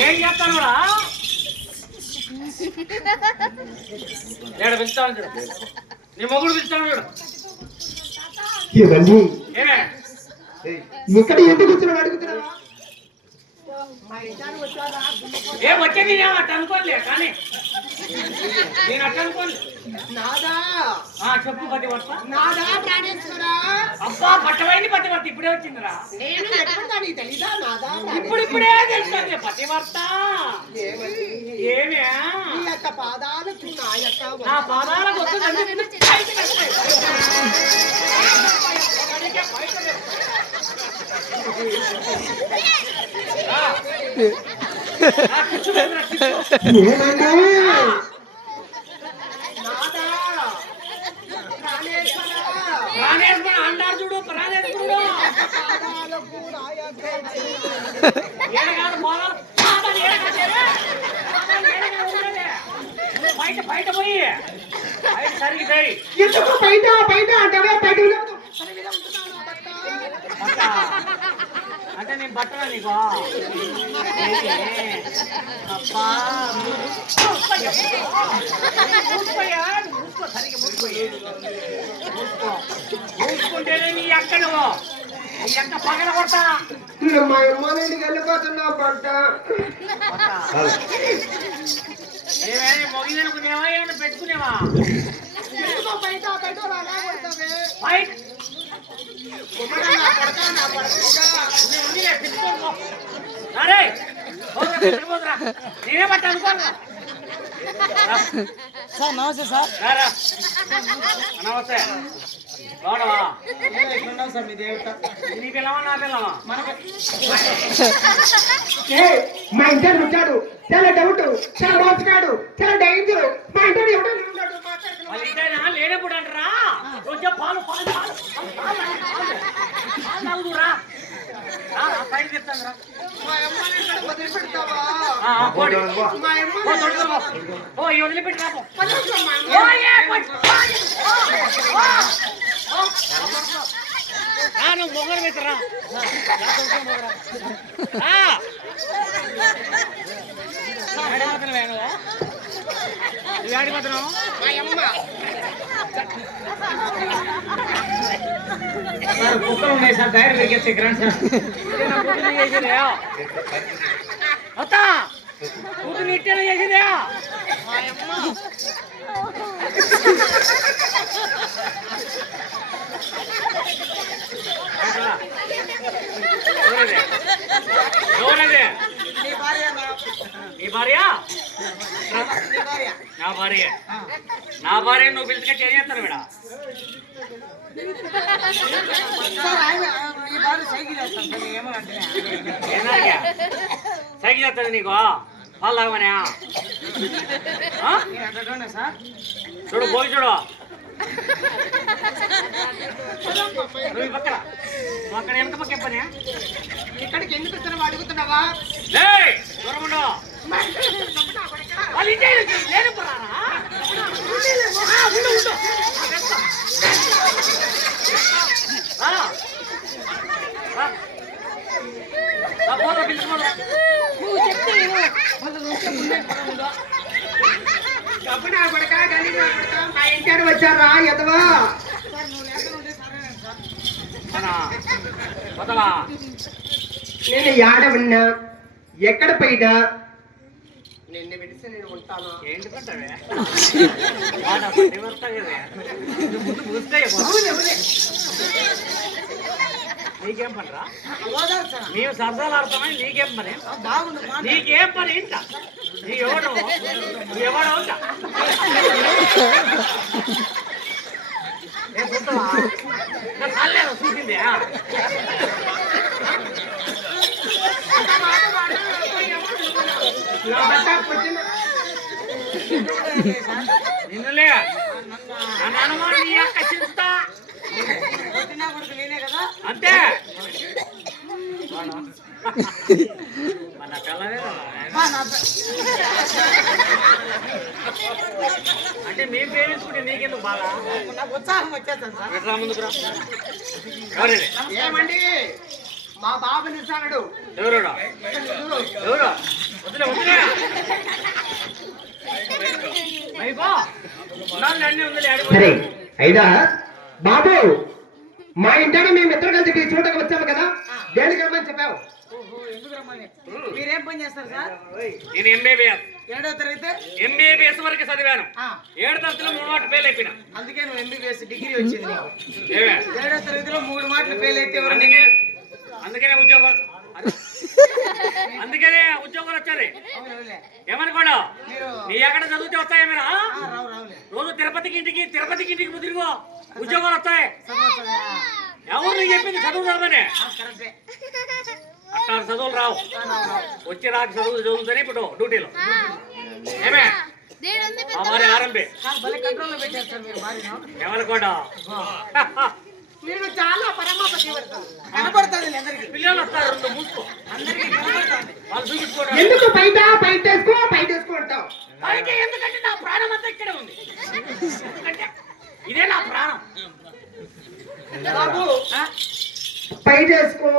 ఏం చేస్తాను ఏడ పిలుస్తాను చూడు. నీ మొగుడు పిలుస్తాను చూడు. ఇవన్నీ ఏమే ఇక్కడ ఎందుకు వచ్చినావు అడుగుతున్నావా ఏం వచ్చే నేను అట్ట అనుకోలే కానీ నేను అట్ట అనుకోలే నాదా? ఆ, చెప్పు పట్టి వర్త నాదా ప్రాణేశ్వరా? అబ్బా పట్టవైంది పట్టి వర్త ఇప్పుడే వచ్చిందిరా. నేను ఎక్కడ నీకు తెలీదా? నాదా ఇప్పుడు ఇప్పుడే తెలుస్తుంది పట్టి వర్త ఏమని ఏమే? నీ యొక్క పాదాలకు నా యొక్క నా పాదాలకు వస్తుంది నేను పైకి వెళ్తాయి. ఆ. ఆ, కూర్చోబెట్టురా, కూర్చో. ఏమన్నా నాదా ప్రాణేశ్వరా ప్రాణేశ్వరుడు అంటారు చూడు ప్రాణేశ్వరుడు పాదాలకు నా యొక్క ఏడగాడు పాదాలు పాదాలు ఏడగాడేరా? పాదాలు ఏడగాడు ఉండలే. నువ్వు బయట బయట పోయి బయట సరిగి సరి ఎందుకు బయట బయట అంటావే బయట ఉండదు. బట్ట. అంటే నేను బట్టనా నీకు ఏంటి? అబ్బా మూసుకోయ్యా. మూసుకోయ్యా. మూసుకో సరిగ్గా మూసుకోయ్యా. మూసుకో మూసుకుంటేనే నీ అక్క నువ్వు నీ అక్క పగల మా వెళ్ళిపోతున్నావు బట్ట ఏమైనా మొగిదనుకునేవా ఏమైనా పెట్టుకునేవా బయట బయట బయట సార్ నమస్తే సార్. నమస్తే. వాడవా ఎట్లున్నావు సార్ మీ దేవత? నీ పిల్లవా నా పిల్లవా ఏ, మా ఇంటర్ ఉంటాడు చాలా డౌట్ చాలా మోసగాడు చాలా డేంజర్ మా ఇంటర్ ఇదేనా లేనప్పుడు అంటారా? పాలు, పాలు, పాలు. పాలు తాగుదురా. రా, రా, పైకి తెస్తాను రా. కుక్కలు ఉన్నాయి సార్ ధైర్యం పెరిగేస్తే గ్రాండ్ సార్? అత్త కూతురు ఇట్టేనా చేసిందే? మా అమ్మ ఎవరది మీ భార్య నా- నీ భార్య? నా భార్య. నా భార్య నువ్వు ఏం చేస్తాను మేడం సైకిల్ చేస్తుంది నీకు? పాలు తాగమనే? చూడు పోయి చూడు. నువ్వు ఈ పక్కన నువ్వు అక్కడ వెనక పక్క పని ఇక్కడికి ఎందుకు వచ్చినావు అడుగుతున్నావా ఏయ్ దూరం ఉండు మా ఇంటర్ ఎక్కడ నా కొడుకా? వాళ్ళు ఇంటే లేని పోరారా ఆ, ఉండు ఉండు ఆ, వెళ్తా. రా. రా. రా, పోరా, పిలుచుకోరా. డబ్బు నా కొడుకా, గని నా కొడుకా, ఇంటర్ వచ్చారా ఎదవా? నేను యాడ ఉన్నా ఎక్కడ పోయినా నిన్ను విడిసి నేను ఉంటాను? ఏంటి పెట్టవే వాడ పడివర్తా కదా నువ్వు ముందు ముస్తాయి నీకేం పనిరా ఓదారు సార్ మేము సరదాలు ఆడతామని నీకేం పని బాగుంది మాట నీకేం పని ఇంత నీ ఎవడు నువ్వు ఎవడు ఉంటా ఏ చూస్తావా నా కళ్ళేదో చూసిందే నా భర్త పొద్దున్న నిన్నులే నా అనుమానం నీ యొక్క చింత పుట్టినా కొడుకు నేనే కదా అంతే. అంటే మేము పేరెంట్స్ నీకెందుకు నాకు ఉత్సాహం వచ్చేస్తాను సార్. ముందుకు? ఏమండి? మా బాబుని ఇస్తాడు ఎవరుడా ఎవరు వదిలే వదిలే. అయిపో అన్నీ బాబు మా ఇంటాడు మేము ఇద్దరు కలిసి మీ చూడకు వచ్చాము కదా దేనికి రమ్మని చెప్పావు? ఓహో ఎందుకు రమ్మని? మీరేం పని చేస్తారు సార్? నేను ఎంబీబీఎస్ ఏడో తరగతి? ఎంబీబీఎస్ వరకు చదివాను. ఆ, ఏడు తరగతిలో మూడు మాటలు ఫెయిల్ అయిపోయినా. అందుకే నువ్వు ఎంబీబీఎస్ డిగ్రీ వచ్చింది ఏడో తరగతిలో మూడు మాటలు ఫెయిల్ అయితే ఎవరు అందుకే అందుకనే ఉద్యోగాలు అందుకనే ఉద్యోగాలు అవునవునులే. ఏమనుకోండి? మీరు నీ ఎక్కడ చదివితే వస్తాయి రోజు తిరుపతికి ఇంటికి తిరుపతికి ఇంటికి తిరుగు ఉద్యోగాలు వస్తాయి? ఎవరు నీకు చెప్పింది? చదువు చదవని ఆ, కరెక్టే. అట్లా చదువులు రావు. వచ్చి రాక చదువు చదువుతానే ఇప్పుడు డ్యూటీలో. ఏమే? మరి ఆరంభి. మీరు. ఏమనుకోండి? మీరు చాలా పరమాపతి పిల్లలు వస్తారు రెండు మూసుకో. ఎందుకు బయట? బయట వేసుకో బయట వేసుకో అంటావు. అయితే ఎందుకంటే నా ప్రాణం అంతా ఇక్కడే ఉంది. ఇదే నా ప్రాణం. బాబు. బయట వేసుకో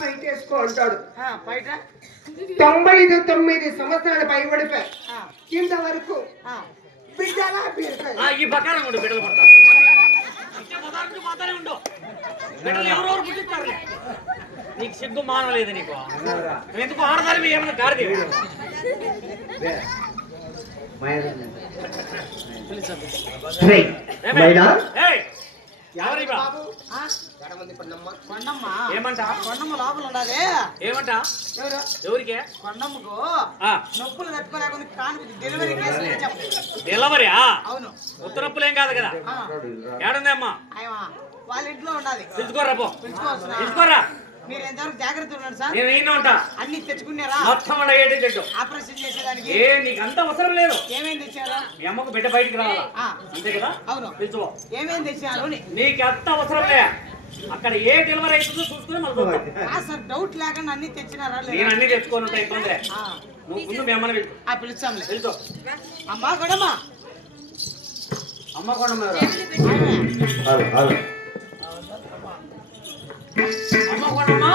బయట వేసుకో అంటాడు. ఆ, బయట? తొంభై ఐదు తొమ్మిది సంవత్సరాలు పైబడిపోయి ఆ, ఇంతవరకు. బిడ్డలా ఈ ప్రకారం ఉండు బిడ్డలు పడతారు. ఎవరెవరు పుట్టిస్తారులే. నీకు సిగ్గు మానలేదు నీకు. ఎందుకు ఆడదాని ఏమన్నా కారది ఎవరికే? కొండమ్మకు. ఆ, నొప్పులు తట్టుకోలేకుండా డెలివరీ డెలివరీయా అవును. ఉత్తరప్పులేం కాదు కదా? ఆ, ఏడుంది అమ్మా ఆయమ్మ, వాళ్ళ ఇంట్లో ఉండాలి. పిలుచుకోరా పో. పిలుచుకోవాల్సిన పిలుచుకోరా మీరు ఎంతవరకు జాగ్రత్త ఉన్నాడు సార్? నేను ఉంటా అన్ని తెచ్చుకున్నారా మొత్తం అయ్యేటి చెట్టు ఆపరేషన్ చేసేదానికి? ఏ నీకు అంత అవసరం లేదు. ఏమేం తెచ్చారా? మీ అమ్మకు బిడ్డ బయటికి రావాలా? ఆ, అంతే కదా? అవును. పిలుచుకో. ఏమేం తెచ్చారు అని? నీకు అంత అవసరం లే. అక్కడ ఏ డెలివరీ అవుతుందో చూసుకుని మళ్ళీ సార్ డౌట్ లేకుండా అన్ని తెచ్చినారా నేను లేదా అన్ని తెచ్చుకోను ఉంటా ఇబ్బంది నువ్వు ముందు మీ అమ్మని పిలుచు ఆ పిలుస్తాంలే పిలుచు అమ్మా కొడమ్మా. అమ్మ కొండ మీద అమ్మ కొండమ్మా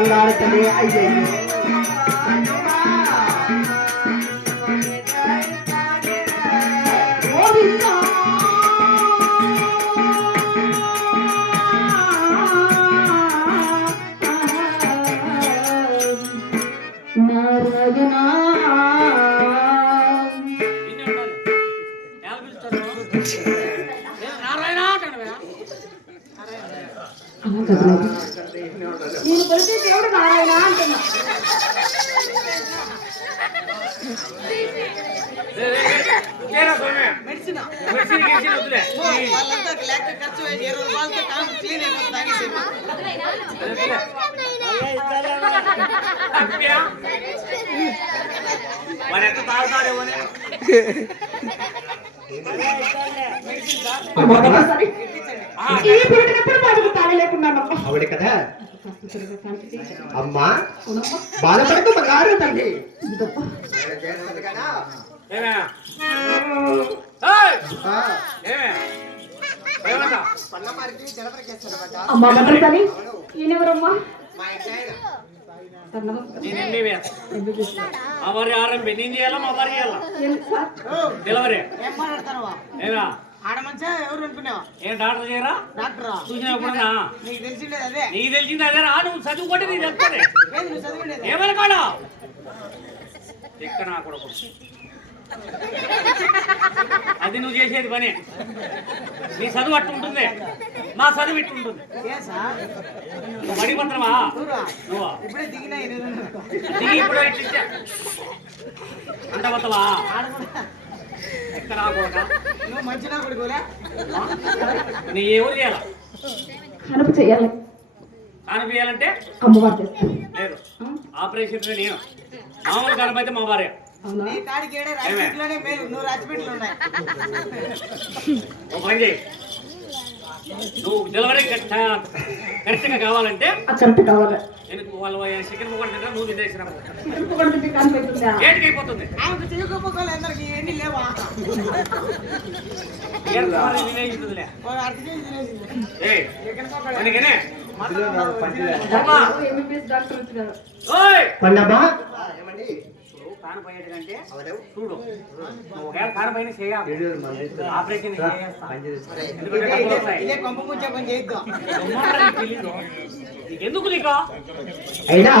బాధపడక బంగారు తల్లి అయ్యయ్యో గోవిందా నారాయణ నిన్నే ఉండాలి. ఎలా పిలుస్తారు? ఏ, నారాయణ అంటాడు నేను కొలిచే దేవుడు నారాయణ అంటున్నా లే, లే, లే. లేరా స్వామి మెడిసిన్ మెడిసిన్ గిడిసిన్ వద్దులే వాళ్ళంతా లెక్క ఖర్చు వేసి ఇరవై రూపాయలకి కాదు క్లీన్ అయిపోతుంది తాగేసి తప్పియా? మరి ఎంత తాగుతారేమో అని. మొదటిసారి ఆ, ఈ పుట్టినప్పుడు బాధకు తాగలేకున్నాను ఆవిడ కదా అమ్మా బాధపడకు బంగారు తల్లి ఏమే? అమ్మ మొదటిసారి ఈయనెవరమ్మా ఆరంభి నేను చేయాలా మా వారి చేయాలా. డెలివరీ. ఆడ మంచిగా ఎవరు ఏం డాక్టర్ చేయరా? డాక్టరా? చూసినప్పుడన్నా నీకు తెలిసిండేది అదే. నీకు తెలిసింది నువ్వు చదువుకుంటే నీకు తెలుస్తుంది. ఏమనుకోడా ఇక్కడ నా కొడుకు. అది నువ్వు చేసేది పని. నీ చదువు అట్టు ఉంటుంది మా చదువు ఇట్టు ఉంటుంది ఏ సార్ నువ్వు? బడి పత్రమా నువ్వు దిగి ఇప్పుడు ఇట్లా. అంట కూడా ఎక్కడ నా చేయాల? కనుపు చేయాలి. అమ్మవారు చేస్తారు. లేదు. ఆపరేషన్ నేను. మామూలు కనపైతే మా భార్య. నీ కాడికి ఏడే రాజపేటలోనే మేలు. నువ్వు రాజపేటలో ఉన్నాయి. ఓ పని చేయి నువ్వు డెలివరీ కరెక్ట్? కరెక్ట్గా కావాలంటే ఆ కరెక్ట్ కావాలి. వాళ్ళు చికెన్ ముక్కలు తింటా నువ్వు తినేసిన ఏటికి అయిపోతుంది? ఆమెకు అందరికి ఎన్ని లేవా? కొండమ్మా చూడు, ఒకవేళ కానపైన చేయాలి. ఆపరేషన్ నీకు అయినా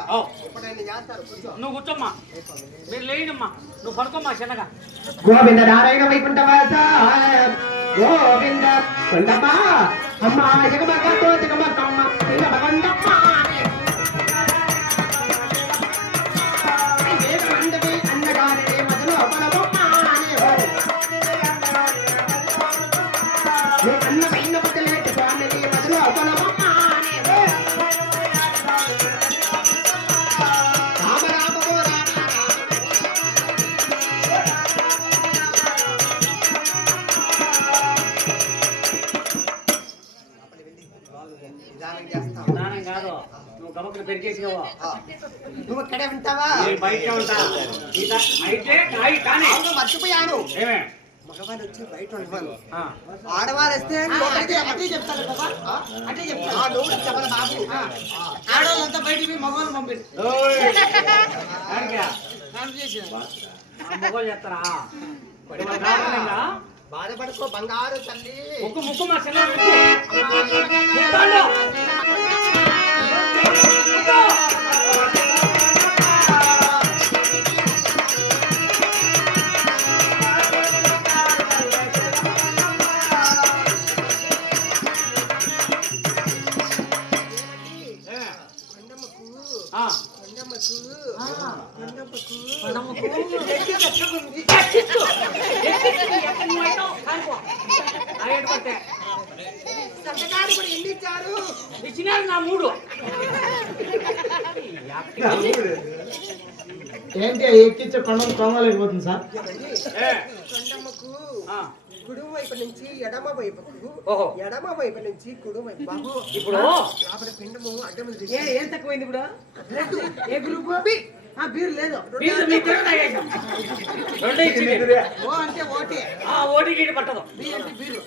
కూర్చో. నువ్వు కూర్చోమ్మా. మీరు లేదమ్మా నువ్వు పడుకోమ్మా చిన్నగా. గోవింద నారాయణ వైకుంఠవాస గోవింద కొండమ్మ అమ్మ జగమగతో జగమగమ్మ జగమగొండమ్మ గమకులు పెరిగేసినావు? నువ్వు ఇక్కడే ఉంటావా? నేను బయట ఉంటా? ఇదా- అయితే కాయి కానీ. అవును మర్చిపోయాను. ఏమే? మగవాళ్ళు వచ్చి బయట ఉండమను. ఆ, ఆడవారు వస్తే అదే బాబా అదే చెప్పాలి బాబు? ఆడవాళ్ళంతా బయటికి పోయి మగవాళ్ళు? బాధపడుకో బంగారు తల్లి. ముక్కు ముక్కు మా చిన్న ఇచ్చినారు నా మూడు. ఏంటి ఎక్కించే కొండలు కొనలేకపోతుంది సార్? కుడుము వైపు నుంచి ఎడమ వైపుకు ఓహో. ఎడమ వైపు నుంచి కుడి వైపు బాబు ఇప్పుడు లోపల పిండము అడ్డం ఏ ఏం తక్కువైంది ఇప్పుడు? ఏ గ్రూప్? ఆ బీర్ లేదు. మీరు మీ తిరుగు తాగేశాం. రెండే ఇచ్చింది. ఓ అంటే ఓటీ. ఆ ఓటి గీటి పట్టదు. బి అంటే బీరు.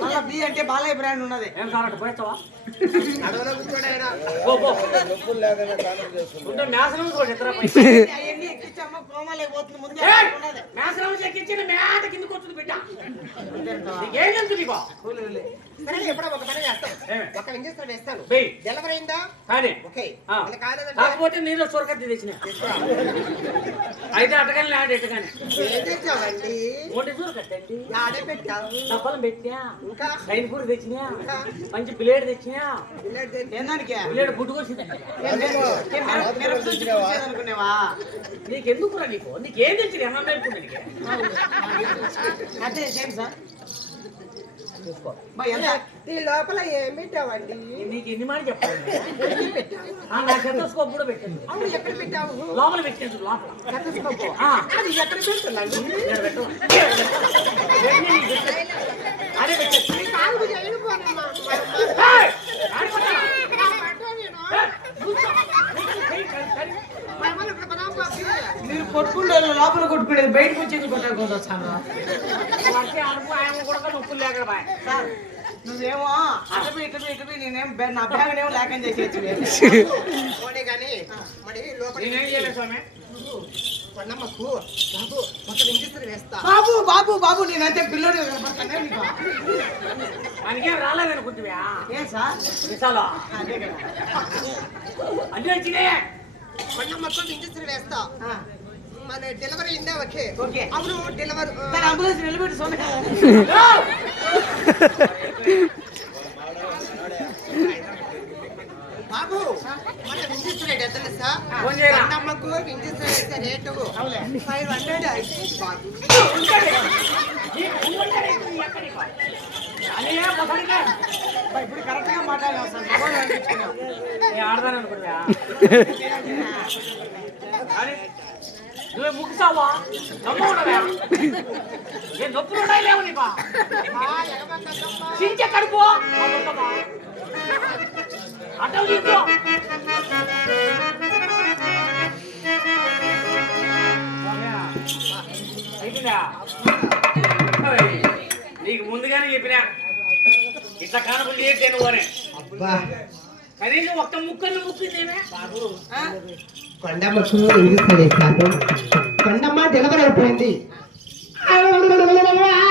మళ్ళా బి అంటే బాలయ్య బ్రాండ్ ఉన్నది. ఏం సార్ అటు పోయిస్తావా? అడవిలో కూర్చోడైనా పో పో. ఉండు, నాశనం కూడా ఎత్తరా పోయి. అవన్నీ ఎక్కించమ్మ ముందే ఏయ్! ఉన్నది. నాశనం చెక్కించిన మేట కిందకు వస్తుంది బిడ్డ? నీకేం తెలుసు నీకో? కూలి కూలి. సరే ఎప్పుడో ఒక పని చేస్తాం. ఏమే? ఒక ఇంజక్షన్ వేస్తాను. వెయ్యి డెలివరీ అయిందా? కానీ. ఓకే. ఆ. ఇలా కాలేదంటే? కాకపోతే నీలో సొరకత్తి తెచ్చిన అయితే అటగానే లాంటి ఎట్టగానే. ఏం తెచ్చావండి? ఒకటి సొరకత్తండి ఆడే పెట్టావు. పెట్టినా. ఇంకా? లైన్ కూర తెచ్చినా. మంచి ప్లేట్ తెచ్చినా. తెచ్చి- ఏందానికి? ప్లేట్ గుడ్డుకొచ్చిందండి. నీకెందుకురా నీకు? నీకేం ఏమన్నా అనుకుంటా నీకు అంటే చేయండి సార్ చూసుకో. ఈ లోపల ఏం పెట్టావండి? నీకు ఎన్ని మాట చెప్పాలి? నా చెత్తస్కోప్ కూడా పెట్టండి అవును ఎక్కడ పెట్టావు? లోపల పెట్టండి లోపల. అది ఎక్కడ పెడుతుందండి ఇక్కడ పెట్టు. కొట్టుకుంటే లోపల కొట్టుకునేది బయటకు వచ్చేది కూడా లేక బాయ్. సార్ నువ్వేమో అటపి ఇటపి ఇటపి నేనేం నా బ్యాగ్ ఏమో లేకని చేసేచ్చు బాబు మొత్తం బాబు బాబు బాబు నేనంటే పిల్లోడు మనకేం రాలేదనుకుంటువా ఏం సార్? విశాల? అన్నీ వచ్చినాయి. కొండమ్మకు ఇంటిస్తారు వేస్తా. ఆ, మన డెలివరీ ఇందే ఓకే ఓకే అవును డెలివరీ సార్ అంబులెన్స్ నిలబెట్టి సొంత బాబు మన ఇంటిస్తారు ఎట్లా తెలుసా ఇంటిస్తారు వేస్తే రేటు ఫైవ్ హండ్రెడ్ బాబు ఇప్పుడు కరెక్ట్గా మాట్లాడాం సార్ మొబైల్ అనిపించుకున్నాం. నేను ఆడదాను అనుకుంటా కానీ నువ్వే ముగిసావా? నమ్మవునవా నేను నొప్పులు ఉన్నాయి లేవు నీకు? చించే కడుపు? అటలు తీసుకో. నీకు ముందుగానే చెప్పినా. ఇట్లా కానపులు చేయట్టే నువ్వు అని. అబ్బా. కనీసం ఒక్క ముక్కలు ముక్కిందేమే? కొండమ్మకు ఇంటిస్తారు వేస్తాను కొండమ్మ డెలివరీ అయిపోయింది